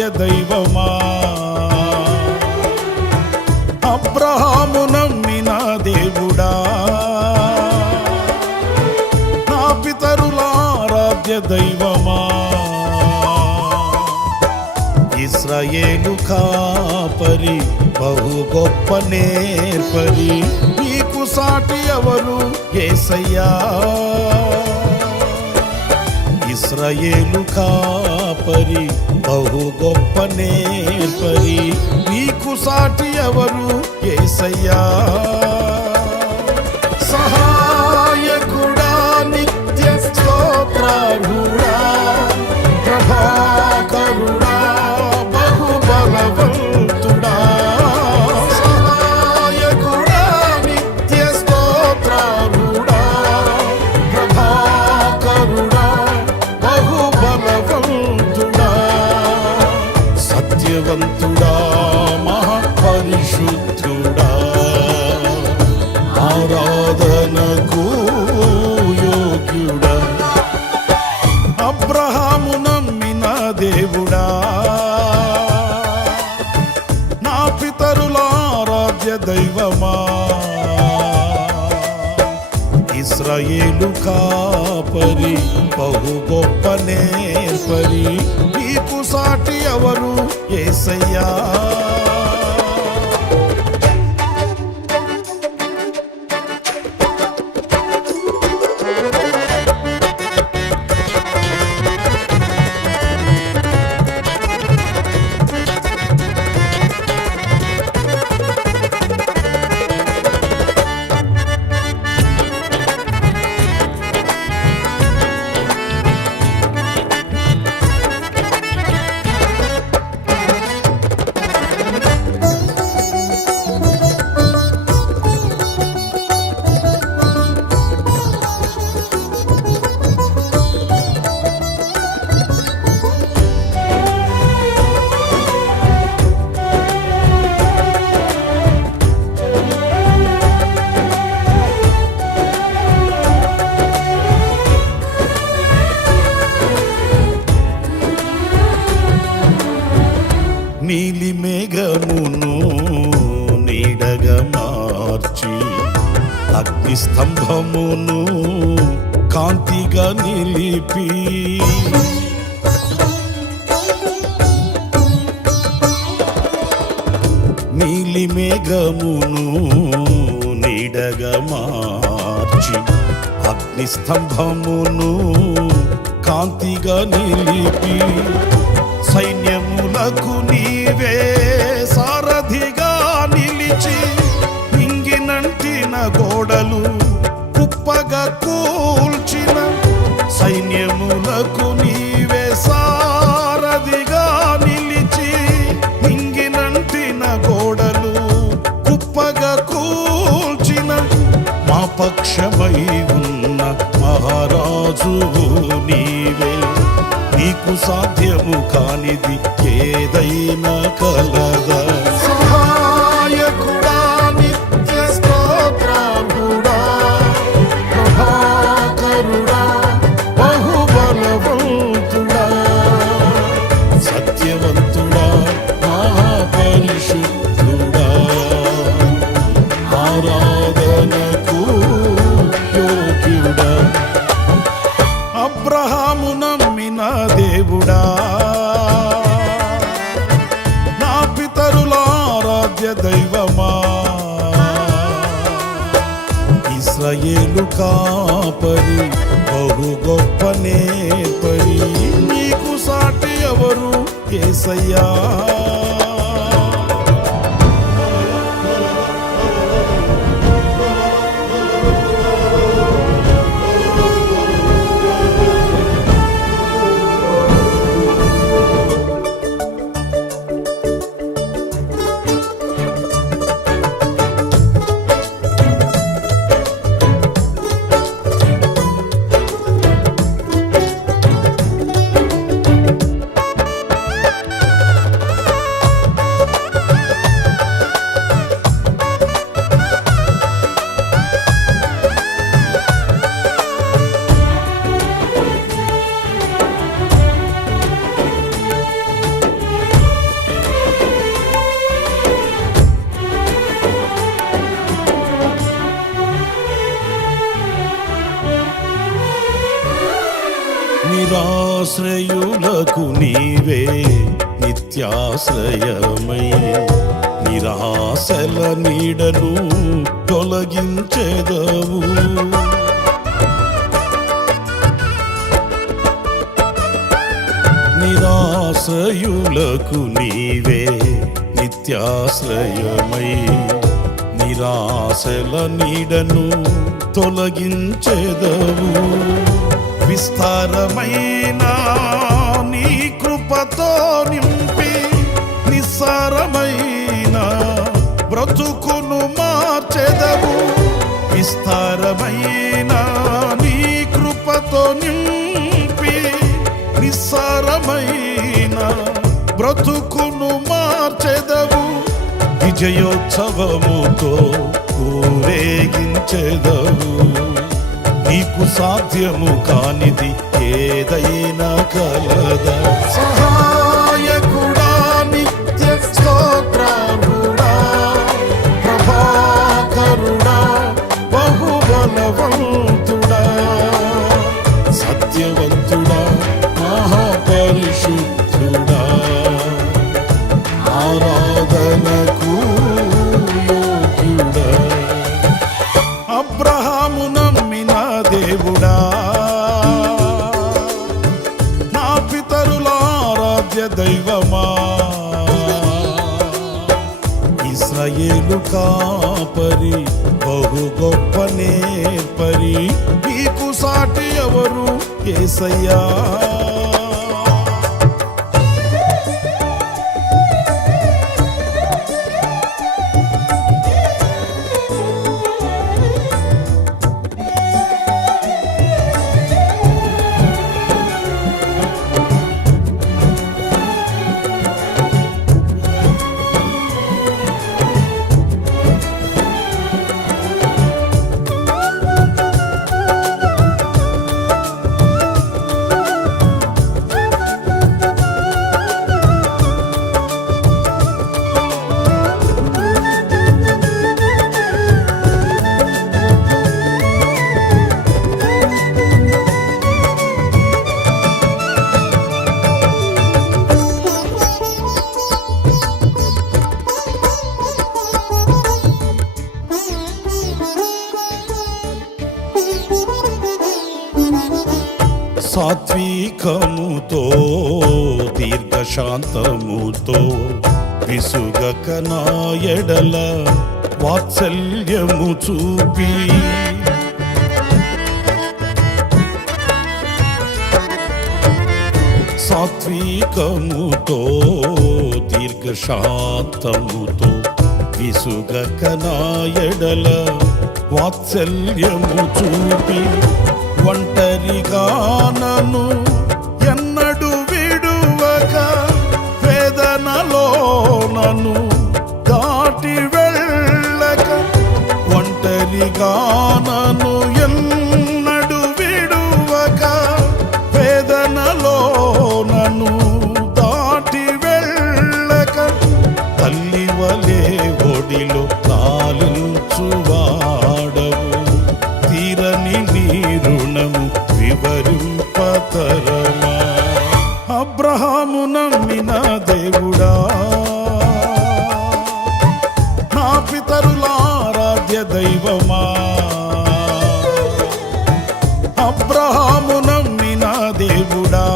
ఆరాధ్య దైవమా, అబ్రహాము నమ్మిన దేవుడా, నా పితరుల ఆరాధ్య దైవమా, ఇశ్రాయేలు కాపరి బహు గొప్ప నేర్పరి, నీకు సాటి ఎవరు యేసయ్యా. ఇశ్రాయేలు కాపరి బహు గొప్ప నేర్పరి, నీకు సాటి ఎవరు యేసయ్యా. సహాయకుడా నిత్య స్తోత్రార్హుడా, ప్రభాకరుడా బహు బలవంతుడా, సహాయకుడా నిత్య స్తోత్రార్హుడా, ప్రభాకరుడా బహు బలవంతుడా, సత్యవంతుడా మహాపరిశుద్ధుడా, ఆరాధనకు యోగ్యుడా, అబ్రహాము నమ్మిన దేవుడా, నా పితరుల ఆరాధ్య దైవమా, ఇశ్రాయేలు కాపరి బహు గొప్ప నేర్పరి, నీకు సాటి ఎవరు యేసయ్యా. నీలి మేఘమును నీడగా మార్చి, అగ్ని స్తంభమును కాంతిగా నిలిపి, నీలి మేఘమును నీడగా మార్చి, అగ్ని స్తంభమును కాంతిగా నిలిపి, సైన్యములకు నీవే సారథిగా నిలిచి, ఇంగినంటిన గోడలు కుప్పగా కూల్చిన, సైన్యములకు నీవే సారథిగా నిలిచి, ఇంగినంటిన గోడలు కుప్పగా కూల్చిన, మా పక్షమై ఉన్న మహారాజువు నీవే, నీకు సాధ్యము కానిది ఏదైనా కలదా. సహాయకుడా నిత్య స్తోత్రార్హుడా, ప్రభాకరుడా బహు బలవంతుడా, సత్యవంతుడా మహాపరిశుద్ధుడా, ఆరాధనకు యోగ్యుడా, అబ్రహాము నమ్మిన దేవుడా, నా పితరుల ఆరాధ్య దైవమా, ఇశ్రాయేలు కాపరి బహు గొప్ప నేర్పరి, నీకు సాటి ఎవరు యేసయ్యా. నిరాశ్రయులకు నీవే నిత్యాశ్రయమై నిరాశల నీడను తొలగించెదవు. నిరాశ్రయులకు నీవే నిత్యాశ్రయమై నిరాశల నీడను తొలగించెదవు. విస్తారమైన నీ కృపతో నింపి నిస్సారమైన బ్రతుకును మార్చెదవు. విస్తారమైన నీ కృపతో నింపి నిస్సారమైన బ్రతుకును మార్చెదవు. విజయోత్సవముతో ఊరేగించెదవు. నీకు సాధ్యము కానిది ఏదైనా కలదా? సహాయకుడా, నిత్య స్తోత్రార్హుడా, ప్రభాకరుడా, బహుబలవంతుడా, సత్యవంతుడా, మహాపరిశుద్ధుడా, ఆరాధనకు యోగ్యుడా. అబ్రహాము నమ్మిన దేవుడా, నా పితరుల ఆరాధ్య దైవమా, ఇశ్రాయేలు కాపరి, బహు గొప్ప నేర్పరి, నీకు సాటి ఎవరు యేసయ్యా? సాత్వికముతో దీర్ఘశాంతముతో విసుగక నా ఎడల వాత్సల్యము చూపి సాత్వికముతో దీర్ఘశాంతముతో విసుగక నా ఎడల వాత్సల్యము చూపి ఒంటరిగా నన్ను ఎన్నడు విడువక వేదనలో నన్ను దాటి వెళ్ళక ఒంటరిగా నన్ను ఎన్నడు విడువక వేదనలో నన్ను దాటి వెళ్ళక తల్లి వలే ఒడిలో లాలించువాడవు తీరని నీ రుణము వివరింపతరమా. అబ్రహాము నమ్మిన దేవుడా, నా పితరుల ఆరాధ్య దైవమా, అబ్రహాము నమ్మిన దేవుడా,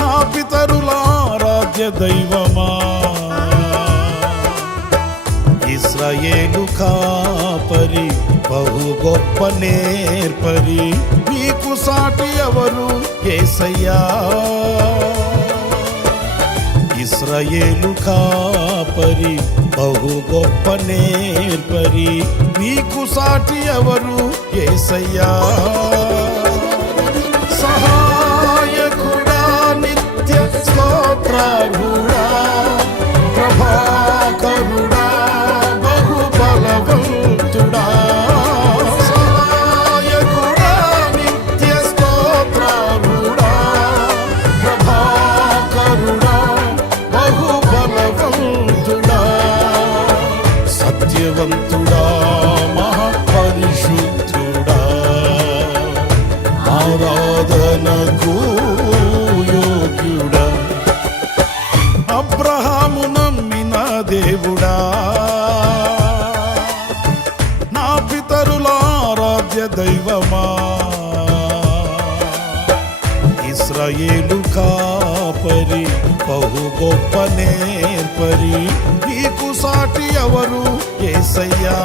నా పితరుల ఆరాధ్య దైవమా, ఇశ్రాయేలు కాపరి, బహు గొప్ప నేర్పరి, నీకు సాటి ఎవరు యేసయ్యా? ఇశ్రాయేలు కాపరి, బహు గొప్ప నేర్పరి, నీకు సాటి ఎవరు యేసయ్యా? సహాయకుడా, నిత్య స్తోత్రార్హుడా, ప్రభాకరుడా, బహుబలవంతుడా, సహాయకుడా, నిత్య స్తోత్రార్హుడా, ప్రభాకరుడా, బహుబలవంతుడా, సత్యవంతుడా, మహాపరిశుద్ధుడా, ఆరాధనకు యోగ్యుడా. అబ్రహాము నమ్మిన దేవుడా, నా పితరుల ఆరాధ్య దైవమా, ఇశ్రాయేలు కాపరి బహు గొప్ప నేర్పరి, నీకు సాటి ఎవరు యేసయ్యా.